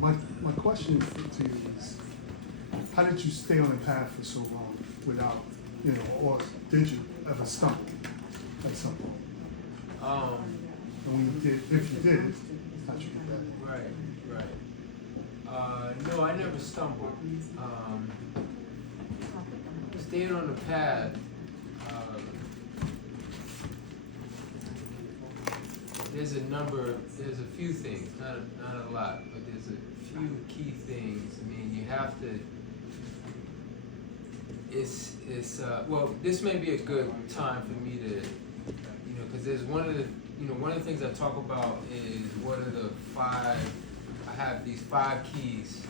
my question to you is, how did you stay on the path for so long without, or did you ever stumble at some point? And when you did, if you did, how'd you get that? Right. No, I never stumbled. Staying on the path, there's a few things, not a lot, but there's a few key things. I mean, you have to, well, this may be a good time for me to, because there's one of the things I talk about is what are the I have these 5 keys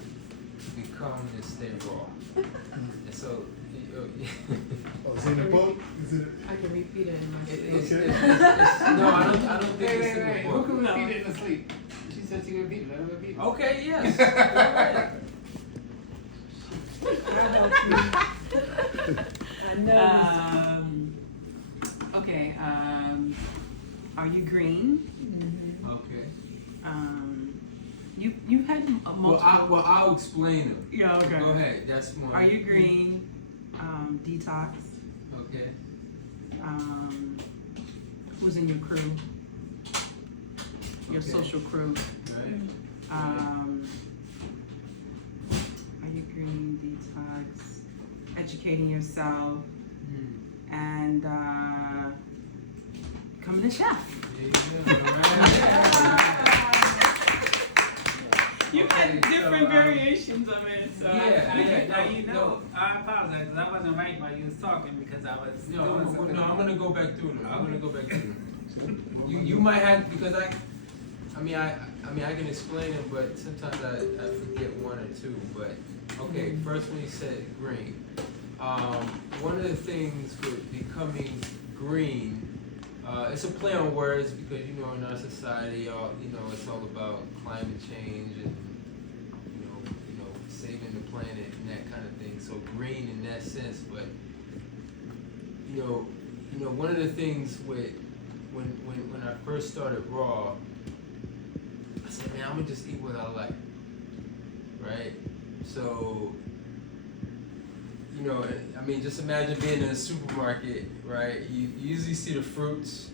to become and stay raw. And so, Oh, is it in the book? Is it? I can repeat it in my Okay. sleep. no, I don't think it's in the book. Who can repeat it in the sleep? She said she would repeat it. Let her repeat it. Okay, yes. Go ahead. I know. Okay. Are you green? Okay. You had a multiple. Well, I'll explain them. Yeah. Okay. Go ahead. That's more. Are you green? Detox. Okay. Who's in your crew? Your Okay. social crew. Right. Are you green? Detox. Educating yourself and becoming a chef. There you go. Right. You Okay, had different so, variations of it. So I apologize because I wasn't right while you was talking because I was No, doing something. I'm gonna go back through them. I'm gonna go back through them. You might have because I can explain it, but sometimes I forget one or two. But okay, first when you said green, one of the things with becoming green, it's a play on words because in our society, it's all about climate change and saving the planet and that kind of thing. So green in that sense, but one of the things with when I first started raw, I said, man, I'm gonna just eat what I like, right? So, just imagine being in a supermarket, right? You usually see the fruits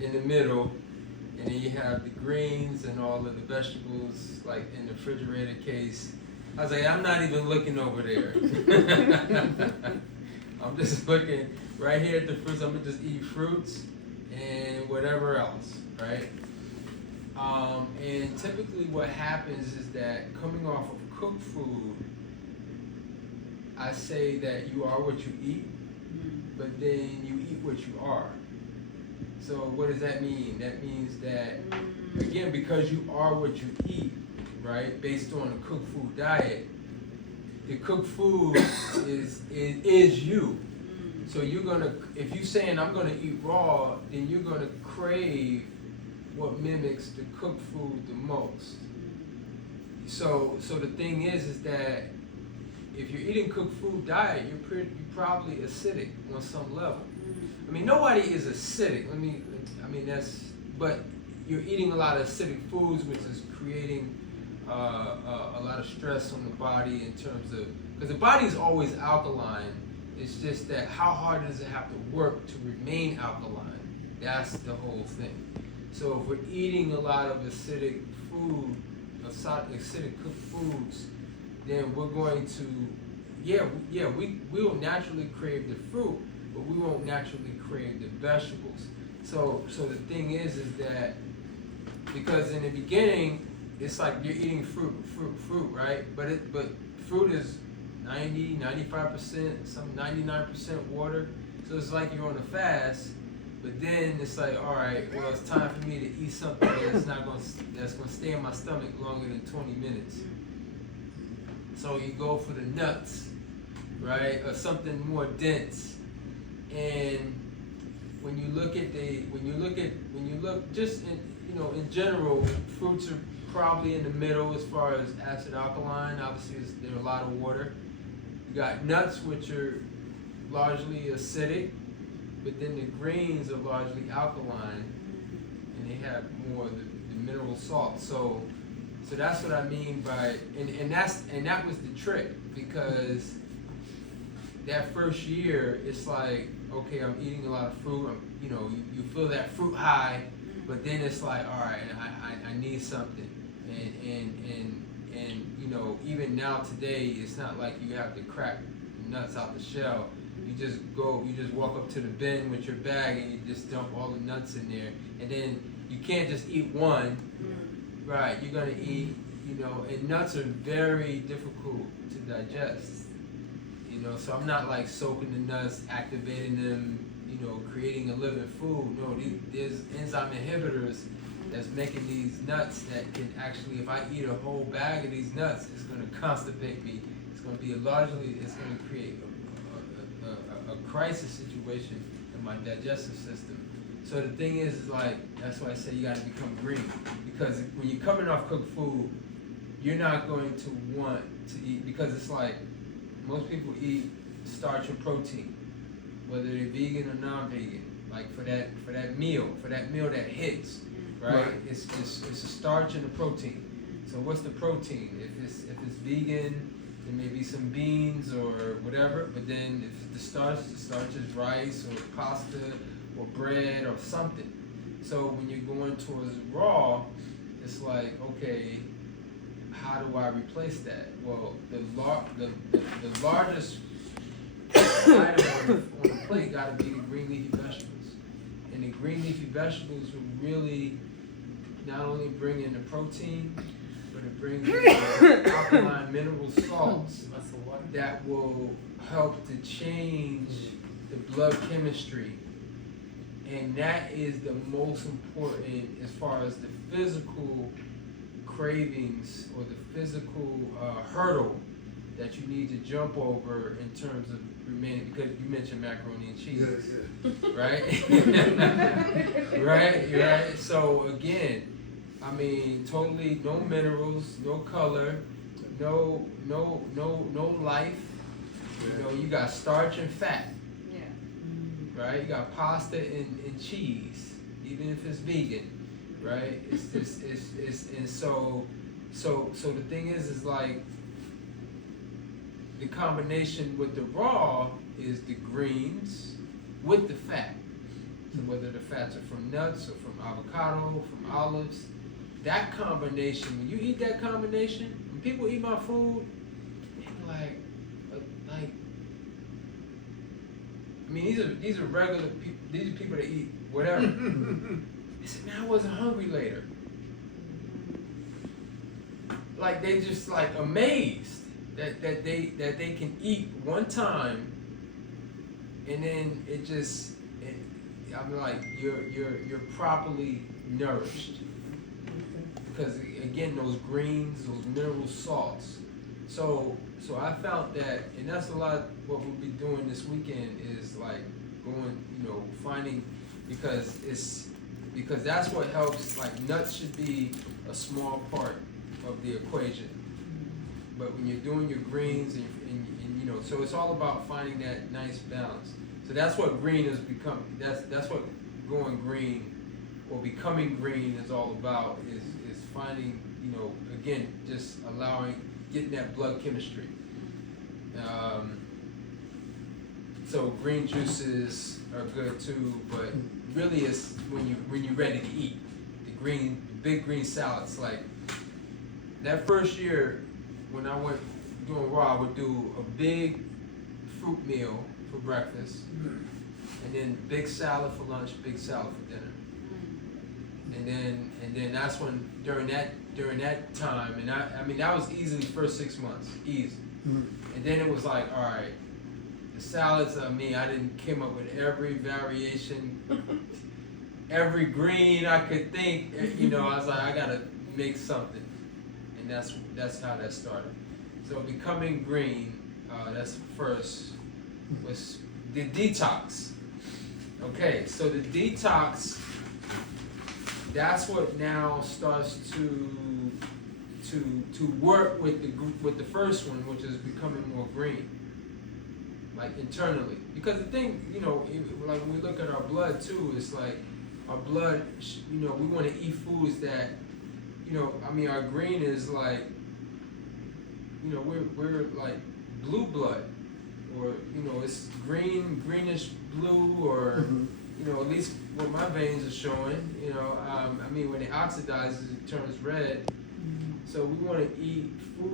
in the middle, and then you have the greens and all of the vegetables, like in the refrigerator case. I was like, I'm not even looking over there. I'm just looking right here at the fruits. I'm gonna just eat fruits and whatever else, right? And typically what happens is that coming off of cooked food, I say that you are what you eat, but then you eat what you are. So what does that mean? That means that, again, because you are what you eat, right, based on a cooked food diet, the cooked food is you. So you're gonna, if you're saying I'm gonna eat raw, then you're gonna crave what mimics the cooked food the most. So the thing is that if you're eating cooked food diet, you're probably acidic on some level. I mean, nobody is acidic. But you're eating a lot of acidic foods, which is creating a lot of stress on the body in terms of, because the body is always alkaline. It's just that how hard does it have to work to remain alkaline? That's the whole thing. So if we're eating a lot of acidic food, acidic cooked foods, then we're going to, we will naturally crave the fruit, but we won't naturally crave the vegetables. So the thing is that, because in the beginning, it's like you're eating fruit, right? But fruit is 95%, some 99% water. So it's like you're on a fast, but then it's like, all right, well, it's time for me to eat something that's gonna stay in my stomach longer than 20 minutes. So you go for the nuts, right, or something more dense. And when you look just in general, fruits are probably in the middle as far as acid alkaline. Obviously, there's a lot of water. You got nuts, which are largely acidic, but then the greens are largely alkaline, and they have more of the mineral salt. So So that's what I mean by, and that was the trick, because that first year, it's like, okay, I'm eating a lot of fruit, you feel that fruit high, but then it's like, all right, I need something, and even now today, it's not like you have to crack nuts out the shell. You just walk up to the bin with your bag and you just dump all the nuts in there, and then you can't just eat one, right? You're gonna eat, and nuts are very difficult to digest. So I'm not like soaking the nuts, activating them, creating a living food. No, there's enzyme inhibitors that's making these nuts that can actually, if I eat a whole bag of these nuts, it's going to constipate me. It's going to be it's going to create a crisis situation in my digestive system. So the thing is like, that's why I say you got to become green. Because when you're coming off cooked food, you're not going to want to eat, because it's like, most people eat starch and protein, whether they're vegan or non-vegan. Like for that meal that hits, right? It's a starch and a protein. So what's the protein? If it's vegan, there may be some beans or whatever. But then if the starch is rice or pasta or bread or something. So when you're going towards raw, it's like, okay, how do I replace that? Well, the largest item on the plate got to be the green leafy vegetables. And the green leafy vegetables will really not only bring in the protein, but it brings in the alkaline mineral salts that will help to change the blood chemistry. And that is the most important as far as the physical cravings or the physical hurdle that you need to jump over in terms of remaining, because you mentioned macaroni and cheese, right? right. So again, I mean, totally no minerals, no color, no life. You got starch and fat. Right? You got pasta and cheese, even if it's vegan. Right? And so the thing is like the combination with the raw is the greens with the fat. So whether the fats are from nuts or from avocado, from olives, that combination, when you eat that combination, when people eat my food, they're like, I mean, these are regular people. These are people that eat whatever. They said, man, I wasn't hungry later. Like they just like amazed that they can eat one time, and then I'm like, you're properly nourished, because again, those greens, those mineral salts. So I found that, and that's a lot of what we'll be doing this weekend is like going, finding, because that's what helps. Like nuts should be a small part of the equation, but when you're doing your greens and so it's all about finding that nice balance. So that's what green has become. That's what going green or becoming green is all about. Is finding, again, just getting that blood chemistry. So green juices are good too, but really it's when you're ready to eat. The big green salads. Like that first year when I went doing raw, I would do a big fruit meal for breakfast, and then big salad for lunch, big salad for dinner. And then that's when during that time, and I mean that was easily first 6 months, easy. And then it was like, all right, the salads, I didn't came up with every variation, every green I could think, I was like, I gotta make something. And that's how that started. So becoming green, that's first, was the detox. Okay, so the detox, that's what now starts to work with the first one, which is becoming more green, like internally. Because the thing, like when we look at our blood too, it's like our blood, we want to eat foods that, I mean, our green is like, we're like blue blood, or it's greenish blue, or at least what my veins are showing. I mean, when it oxidizes, it turns red. So we want to eat food